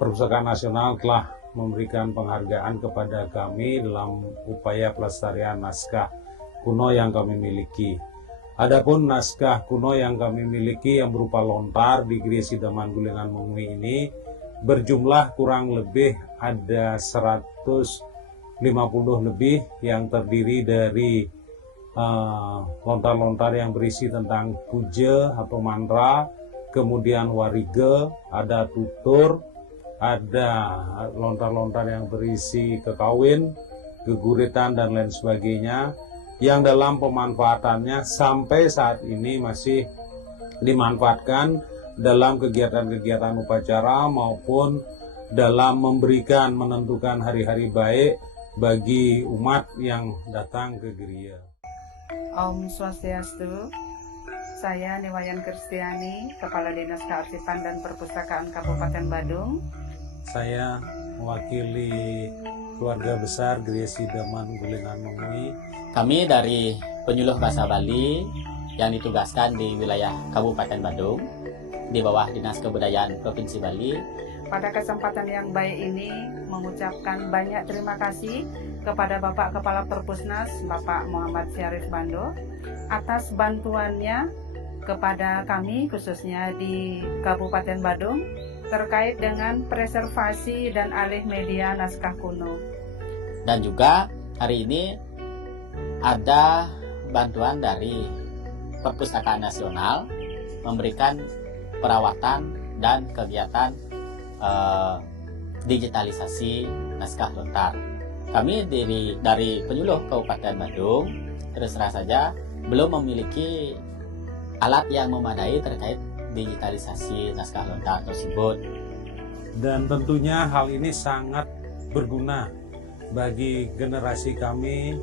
Perpustakaan Nasional telah memberikan penghargaan kepada kami dalam upaya pelestarian naskah kuno yang kami miliki. Adapun naskah kuno yang kami miliki yang berupa lontar di Gria Sidaman Gulingan Mumi ini berjumlah kurang lebih ada 150 lebih yang terdiri dari lontar-lontar yang berisi tentang puja atau mantra, kemudian warige, ada tutur, ada lontar-lontar yang berisi kekawin, geguritan dan lain sebagainya yang dalam pemanfaatannya sampai saat ini masih dimanfaatkan dalam kegiatan-kegiatan upacara maupun dalam memberikan menentukan hari-hari baik bagi umat yang datang ke Gria. Om Swastiastu. Saya Niwayan Kristiani, Kepala Dinas Kearsipan dan Perpustakaan Kabupaten Badung. Saya mewakili keluarga besar Gria Sidaman Gulingan Mumi. Kami dari penyuluh bahasa Bali yang ditugaskan di wilayah Kabupaten Badung di bawah Dinas Kebudayaan Provinsi Bali. Pada kesempatan yang baik ini mengucapkan banyak terima kasih kepada Bapak Kepala Perpusnas, Bapak Muhammad Syarif Bando, atas bantuannya kepada kami khususnya di Kabupaten Badung terkait dengan preservasi dan alih media naskah kuno. Dan juga hari ini ada bantuan dari Perpustakaan Nasional memberikan perawatan dan kegiatan digitalisasi naskah lontar. Kami dari penyuluh Kabupaten Badung terus terang saja belum memiliki alat yang memadai terkait digitalisasi naskah lontar tersebut. Dan tentunya hal ini sangat berguna bagi generasi kami,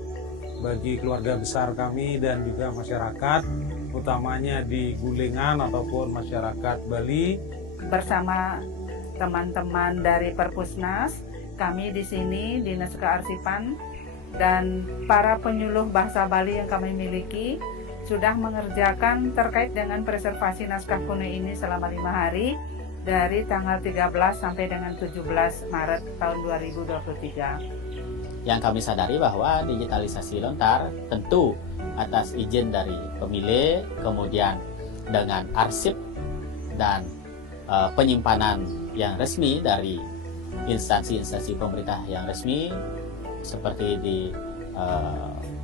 bagi keluarga besar kami dan juga masyarakat, utamanya di Gulingan ataupun masyarakat Bali. Bersama teman-teman dari Perpusnas, kami di sini Dinas Kearsipan dan para penyuluh bahasa Bali yang kami miliki sudah mengerjakan terkait dengan preservasi naskah kuno ini selama 5 hari dari tanggal 13 sampai dengan 17 Maret tahun 2023. Yang kami sadari bahwa digitalisasi lontar tentu atas izin dari pemilik, kemudian dengan arsip dan penyimpanan yang resmi dari instansi-instansi pemerintah yang resmi seperti di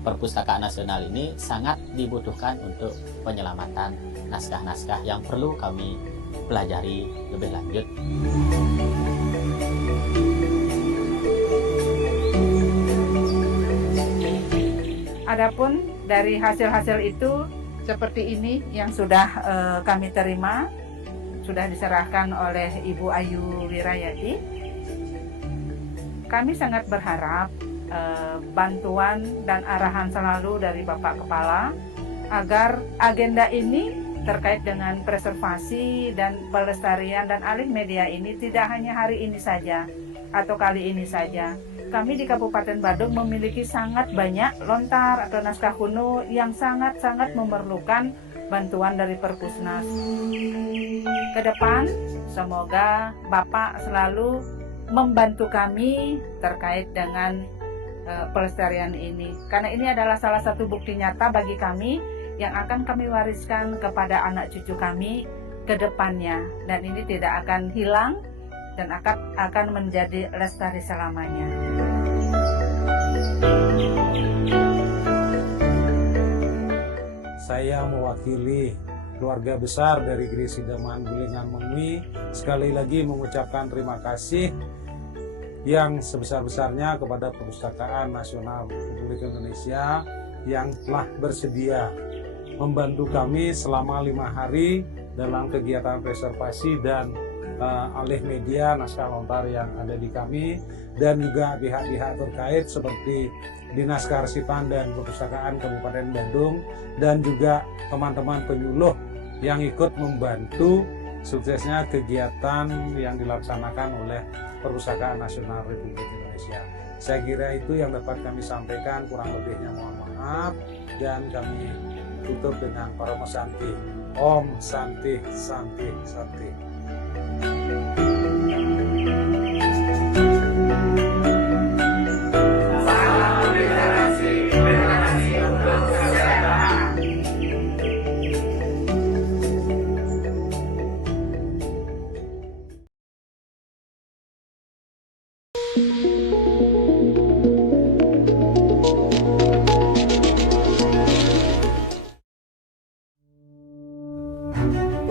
Perpustakaan Nasional ini sangat dibutuhkan untuk penyelamatan naskah-naskah yang perlu kami pelajari lebih lanjut. Adapun dari hasil-hasil itu seperti ini yang sudah kami terima, sudah diserahkan oleh Ibu Ayu Wirayati. Kami sangat berharap bantuan dan arahan selalu dari Bapak Kepala agar agenda ini terkait dengan preservasi dan pelestarian dan alih media ini tidak hanya hari ini saja atau kali ini saja. Kami di Kabupaten Badung memiliki sangat banyak lontar atau naskah kuno yang sangat-sangat memerlukan bantuan dari Perpusnas. Ke depan, semoga Bapak selalu membantu kami terkait dengan pelestarian ini. Karena ini adalah salah satu bukti nyata bagi kami yang akan kami wariskan kepada anak cucu kami ke depannya. Dan ini tidak akan hilang dan akan menjadi lestari selamanya. Saya mewakili keluarga besar dari Gereja Sidaman Gulingan Mengwi sekali lagi mengucapkan terima kasih yang sebesar-besarnya kepada Perpustakaan Nasional Republik Indonesia yang telah bersedia membantu kami selama 5 hari dalam kegiatan preservasi dan alih media naskah lontar yang ada di kami, dan juga pihak-pihak terkait seperti Dinas Kearsipan dan Perpustakaan Kabupaten Badung, dan juga teman-teman penyuluh yang ikut membantu suksesnya kegiatan yang dilaksanakan oleh Perpustakaan Nasional Republik Indonesia. Saya kira itu yang dapat kami sampaikan, kurang lebihnya mohon maaf, dan kami tutup dengan Parama Santi. Om Santi Santi Santi.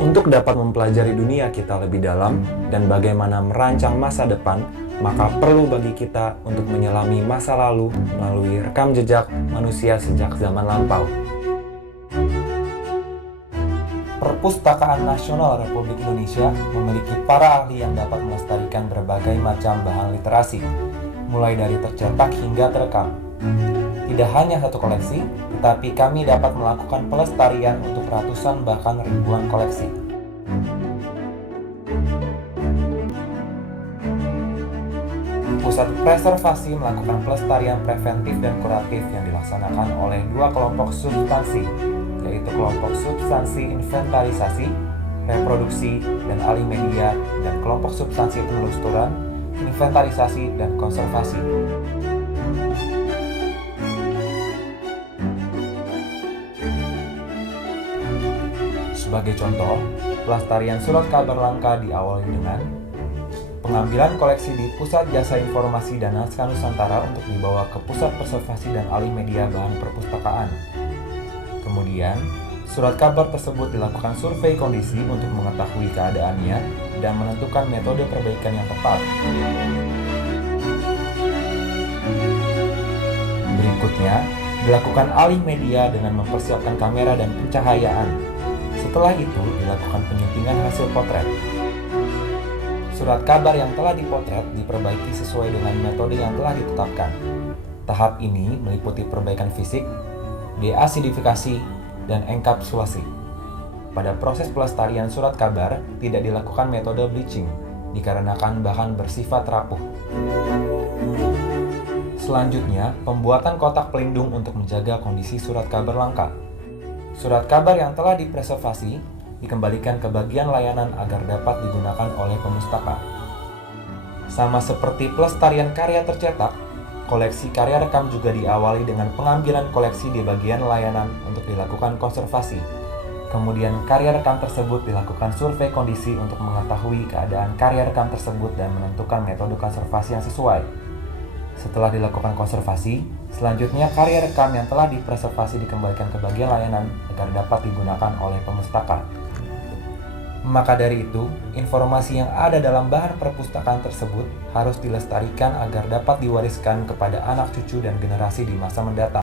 Untuk dapat mempelajari dunia kita lebih dalam dan bagaimana merancang masa depan, maka perlu bagi kita untuk menyelami masa lalu melalui rekam jejak manusia sejak zaman lampau. Perpustakaan Nasional Republik Indonesia memiliki para ahli yang dapat melestarikan berbagai macam bahan literasi, mulai dari tercetak hingga terekam. Tidak hanya satu koleksi, tetapi kami dapat melakukan pelestarian untuk ratusan bahkan ribuan koleksi. Pusat Preservasi melakukan pelestarian preventif dan kuratif yang dilaksanakan oleh 2 kelompok substansi, yaitu kelompok substansi inventarisasi, reproduksi, dan alih media, dan kelompok substansi penelusuran, inventarisasi, dan konservasi. Sebagai contoh, pelestarian surat kabar langka diawali dengan pengambilan koleksi di Pusat Jasa Informasi dan Naskah Nusantara untuk dibawa ke Pusat Preservasi dan Alih Media Bahan Perpustakaan. Kemudian, surat kabar tersebut dilakukan survei kondisi untuk mengetahui keadaannya dan menentukan metode perbaikan yang tepat. Berikutnya, dilakukan alih media dengan mempersiapkan kamera dan pencahayaan. Setelah itu, dilakukan penyuntingan hasil potret. Surat kabar yang telah dipotret diperbaiki sesuai dengan metode yang telah ditetapkan. Tahap ini meliputi perbaikan fisik, deasidifikasi, dan enkapsulasi. Pada proses pelestarian surat kabar tidak dilakukan metode bleaching, dikarenakan bahan bersifat rapuh. Selanjutnya, pembuatan kotak pelindung untuk menjaga kondisi surat kabar langka. Surat kabar yang telah dipreservasi dikembalikan ke bagian layanan agar dapat digunakan oleh pemustaka. Sama seperti pelestarian karya tercetak, koleksi karya rekam juga diawali dengan pengambilan koleksi di bagian layanan untuk dilakukan konservasi. Kemudian karya rekam tersebut dilakukan survei kondisi untuk mengetahui keadaan karya rekam tersebut dan menentukan metode konservasi yang sesuai. Setelah dilakukan konservasi, selanjutnya karya rekam yang telah dipreservasi dikembalikan ke bagian layanan agar dapat digunakan oleh pemustaka. Maka dari itu, informasi yang ada dalam bahan perpustakaan tersebut harus dilestarikan agar dapat diwariskan kepada anak cucu dan generasi di masa mendatang.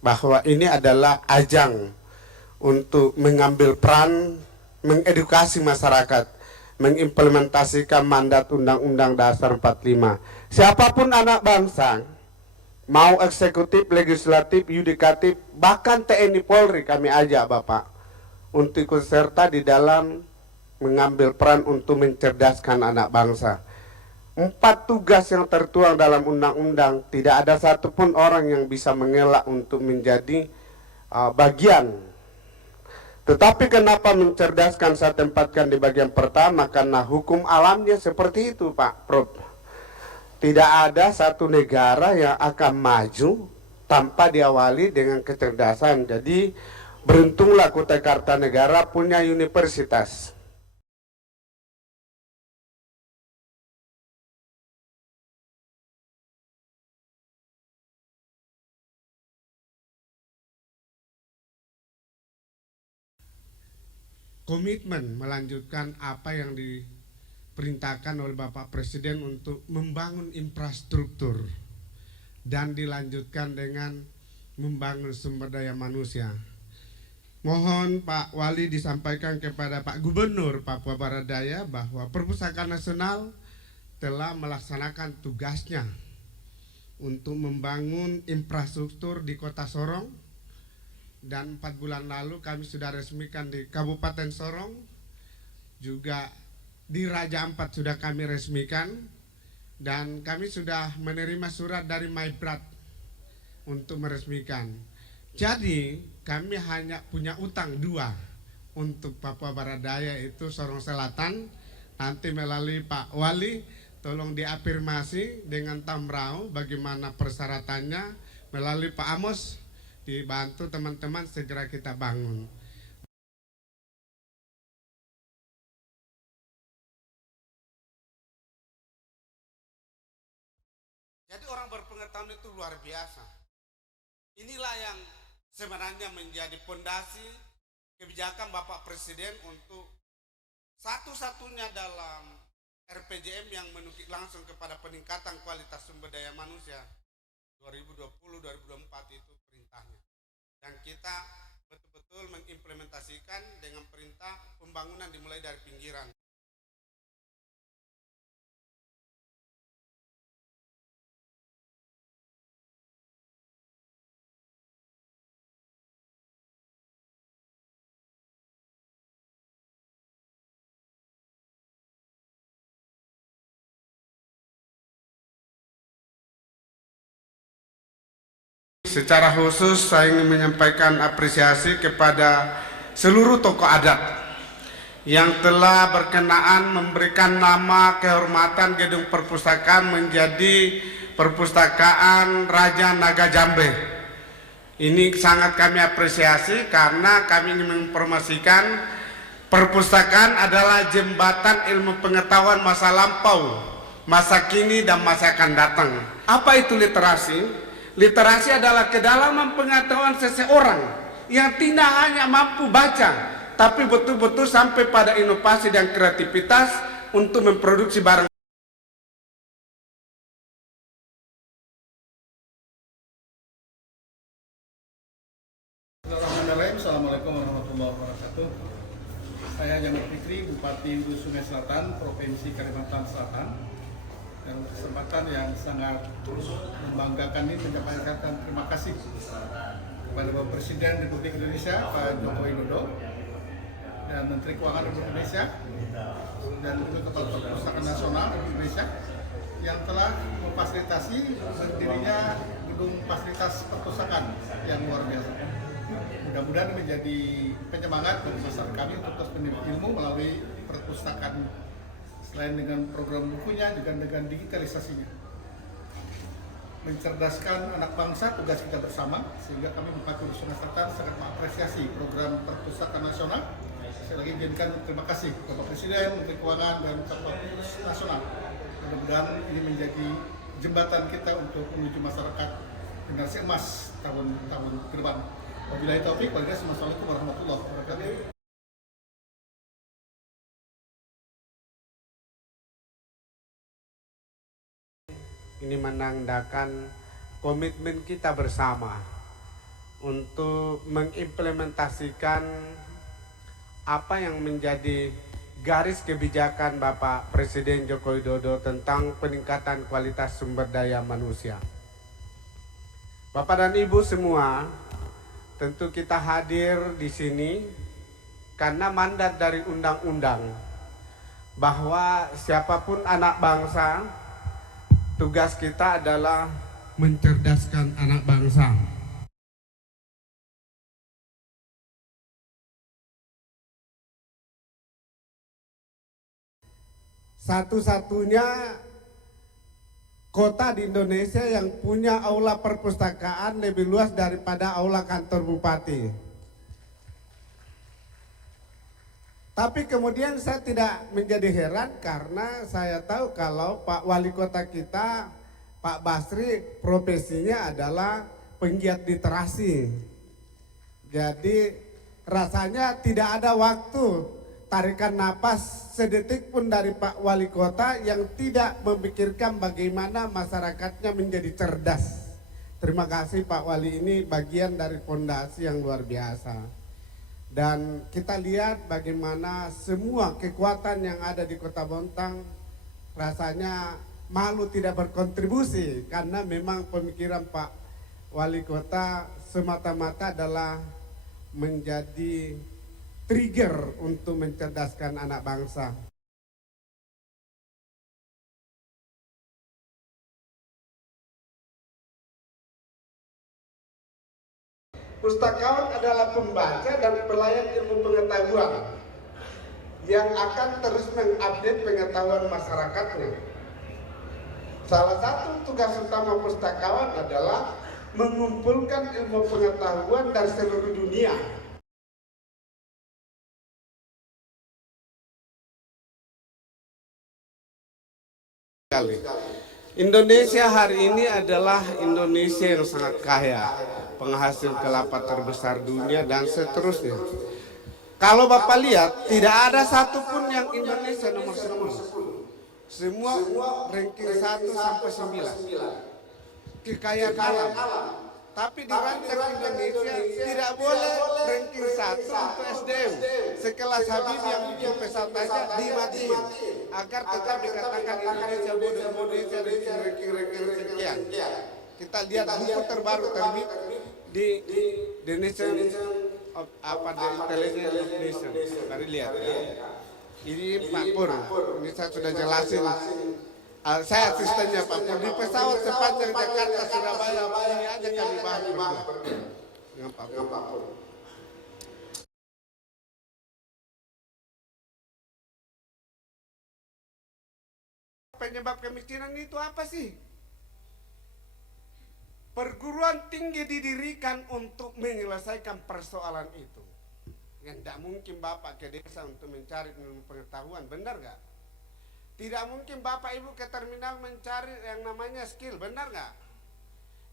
Bahwa ini adalah ajang untuk mengambil peran mengedukasi masyarakat, mengimplementasikan mandat Undang-Undang Dasar 45. Siapapun anak bangsa, mau eksekutif, legislatif, yudikatif, bahkan TNI Polri kami ajak Bapak untuk ikut serta di dalam mengambil peran untuk mencerdaskan anak bangsa. 4 tugas yang tertuang dalam undang-undang, tidak ada satupun orang yang bisa mengelak untuk menjadi bagian. Tetapi kenapa mencerdaskan saya tempatkan di bagian pertama? Karena hukum alamnya seperti itu Pak Prof. Tidak ada satu negara yang akan maju tanpa diawali dengan kecerdasan. Jadi beruntunglah Kutai Kartanegara punya universitas. Komitmen melanjutkan apa yang diperintahkan oleh Bapak Presiden untuk membangun infrastruktur dan dilanjutkan dengan membangun sumber daya manusia. Mohon Pak Wali disampaikan kepada Pak Gubernur Papua Barat Daya bahwa Perpustakaan Nasional telah melaksanakan tugasnya untuk membangun infrastruktur di Kota Sorong. Dan 4 bulan lalu kami sudah resmikan di Kabupaten Sorong, juga di Raja Ampat sudah kami resmikan, dan kami sudah menerima surat dari Maibrat untuk meresmikan. Jadi kami hanya punya utang 2 untuk Papua Barat Daya, itu Sorong Selatan. Nanti melalui Pak Wali tolong diafirmasi dengan Tamrau bagaimana persyaratannya, melalui Pak Amos dibantu teman-teman segera kita bangun. Jadi orang berpengetahuan itu luar biasa. Inilah yang sebenarnya menjadi fondasi kebijakan Bapak Presiden untuk satu-satunya dalam RPJM yang menukik langsung kepada peningkatan kualitas sumber daya manusia 2020-2024 itu perintahnya. Dan kita betul-betul mengimplementasikan dengan perintah pembangunan dimulai dari pinggiran. Secara khusus saya ingin menyampaikan apresiasi kepada seluruh tokoh adat yang telah berkenaan memberikan nama kehormatan Gedung Perpustakaan menjadi Perpustakaan Raja Naga Jambe. Ini sangat kami apresiasi karena kami ingin menginformasikan perpustakaan adalah jembatan ilmu pengetahuan masa lampau, masa kini, dan masa akan datang. Apa itu literasi? Literasi adalah kedalaman pengetahuan seseorang yang tidak hanya mampu baca, tapi betul-betul sampai pada inovasi dan kreativitas untuk memproduksi barang. Fikri, Bupati Hulu Sungai Selatan, Provinsi Kalimantan Selatan. Dan kesempatan yang sangat membanggakan ini menyampaikan terima kasih kepada Bapak Presiden Republik Indonesia Pak Joko Widodo dan Menteri Keuangan Republik Indonesia dan juga Kepala Perpustakaan Nasional Republik Indonesia yang telah memfasilitasi berdirinya gedung fasilitas perpustakaan yang luar biasa. Mudah-mudahan menjadi penyemangat bagi masyarakat kami untuk terus menerima ilmu melalui perpustakaan, selain dengan program bukunya juga dengan digitalisasinya. Mencerdaskan anak bangsa tugas kita bersama, sehingga kami Bupati Hulu Sungai Selatan sangat mengapresiasi program perpustakaan nasional. Saya lagi izinkan terima kasih Bapak Presiden, Menteri Keuangan dan Kepala Perpustakaan Nasional. Mudah-mudahan ini menjadi jembatan kita untuk menuju masyarakat generasi emas tahun-tahun ke depan. Wabillahi taufik wal hidayah. Wassalamualaikum warahmatullahi wabarakatuh. Ini menandakan komitmen kita bersama untuk mengimplementasikan apa yang menjadi garis kebijakan Bapak Presiden Joko Widodo tentang peningkatan kualitas sumber daya manusia. Bapak dan Ibu semua, tentu kita hadir di sini karena mandat dari undang-undang bahwa siapapun anak bangsa, tugas kita adalah mencerdaskan anak bangsa. Satu-satunya kota di Indonesia yang punya aula perpustakaan lebih luas daripada aula kantor bupati. Tapi kemudian saya tidak menjadi heran karena saya tahu kalau Pak Wali Kota kita, Pak Basri, profesinya adalah penggiat literasi. Jadi rasanya tidak ada waktu tarikan napas sedetik pun dari Pak Wali Kota yang tidak memikirkan bagaimana masyarakatnya menjadi cerdas. Terima kasih Pak Wali, ini bagian dari fondasi yang luar biasa. Dan kita lihat bagaimana semua kekuatan yang ada di Kota Bontang rasanya malu tidak berkontribusi karena memang pemikiran Pak Wali Kota semata-mata adalah menjadi trigger untuk mencerdaskan anak bangsa. Pustakawan adalah pembaca dan pelayan ilmu pengetahuan yang akan terus mengupdate pengetahuan masyarakatnya. Salah satu tugas utama pustakawan adalah mengumpulkan ilmu pengetahuan dari seluruh dunia. Indonesia hari ini adalah Indonesia yang sangat kaya, penghasil kelapa terbesar dunia dan seterusnya. Kalau Bapak lihat, tidak ada satupun yang Indonesia nomor 10. Semua ranking 1 sampai 9. Kekayaan alam. Tapi di ranking Indonesia tidak boleh ranking 1 untuk SDM. Sekelas Habibie yang bikin pesawat aja dimatiin agar tetap dikatakan Indonesia bodoh Indonesia ranking sekian. Kita lihat buku terbaru terbit di The Nation of The Intelligence Nation. Mari lihat ya. Ini Pak Pur, ini saya sudah jelasin. Saya asistennya Pak Pur, di pesawat sepanjang Jakarta Surabaya ini aja kami bahas dengan Pak Pur. Penyebab kemiskinan itu apa sih? Perguruan tinggi didirikan untuk menyelesaikan persoalan itu. Yang tidak mungkin Bapak ke desa untuk mencari ilmu pengetahuan, benar gak? Tidak mungkin Bapak Ibu ke terminal mencari yang namanya skill, benar gak?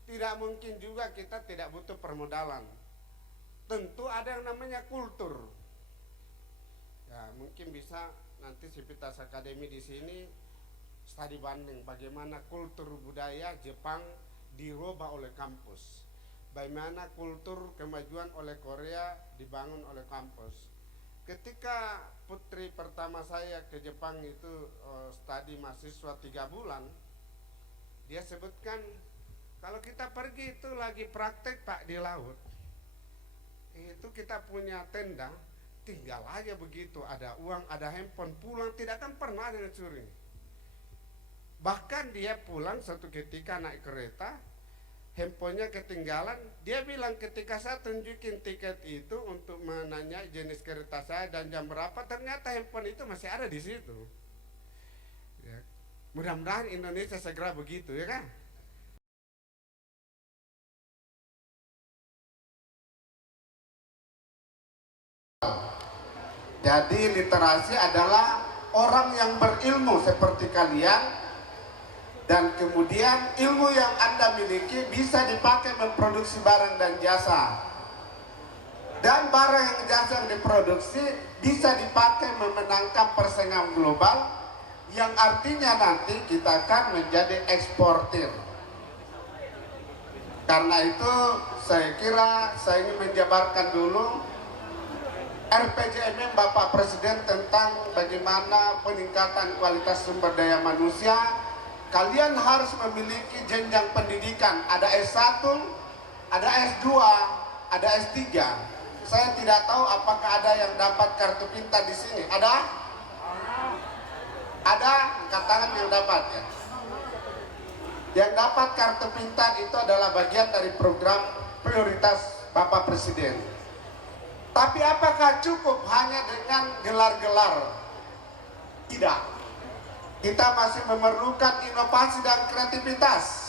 Tidak mungkin juga kita tidak butuh permodalan. Tentu ada yang namanya kultur. Ya, mungkin bisa nanti Sivitas Academy di sini studi banding bagaimana kultur budaya Jepang dirubah oleh kampus, bagaimana kultur kemajuan oleh Korea dibangun oleh kampus, ketika putri pertama saya ke Jepang itu studi mahasiswa 3 bulan, dia sebutkan kalau kita pergi itu lagi praktek Pak di laut, itu kita punya tenda, tinggal aja begitu, ada uang, ada handphone, pulang tidak akan pernah ada yang curi. Bahkan dia pulang suatu ketika naik kereta, handphonenya ketinggalan, dia bilang ketika saya tunjukin tiket itu untuk menanya jenis kereta saya dan jam berapa, ternyata handphone itu masih ada di situ. Ya. Mudah-mudahan Indonesia segera begitu, ya kan? Jadi literasi adalah orang yang berilmu seperti kalian, dan kemudian ilmu yang Anda miliki bisa dipakai memproduksi barang dan jasa. Dan barang yang jasa yang diproduksi bisa dipakai memenangkan persaingan global, yang artinya nanti kita akan menjadi eksportir. Karena itu saya kira saya ingin menjabarkan dulu RPJMN Bapak Presiden tentang bagaimana peningkatan kualitas sumber daya manusia. Kalian harus memiliki jenjang pendidikan, ada S1, ada S2, ada S3. Saya tidak tahu apakah ada yang dapat kartu pintar di sini. Ada? Ada? Angkat tangan yang dapat ya. Yang dapat kartu pintar itu adalah bagian dari program prioritas Bapak Presiden. Tapi apakah cukup hanya dengan gelar-gelar? Tidak. Kita masih memerlukan inovasi dan kreativitas.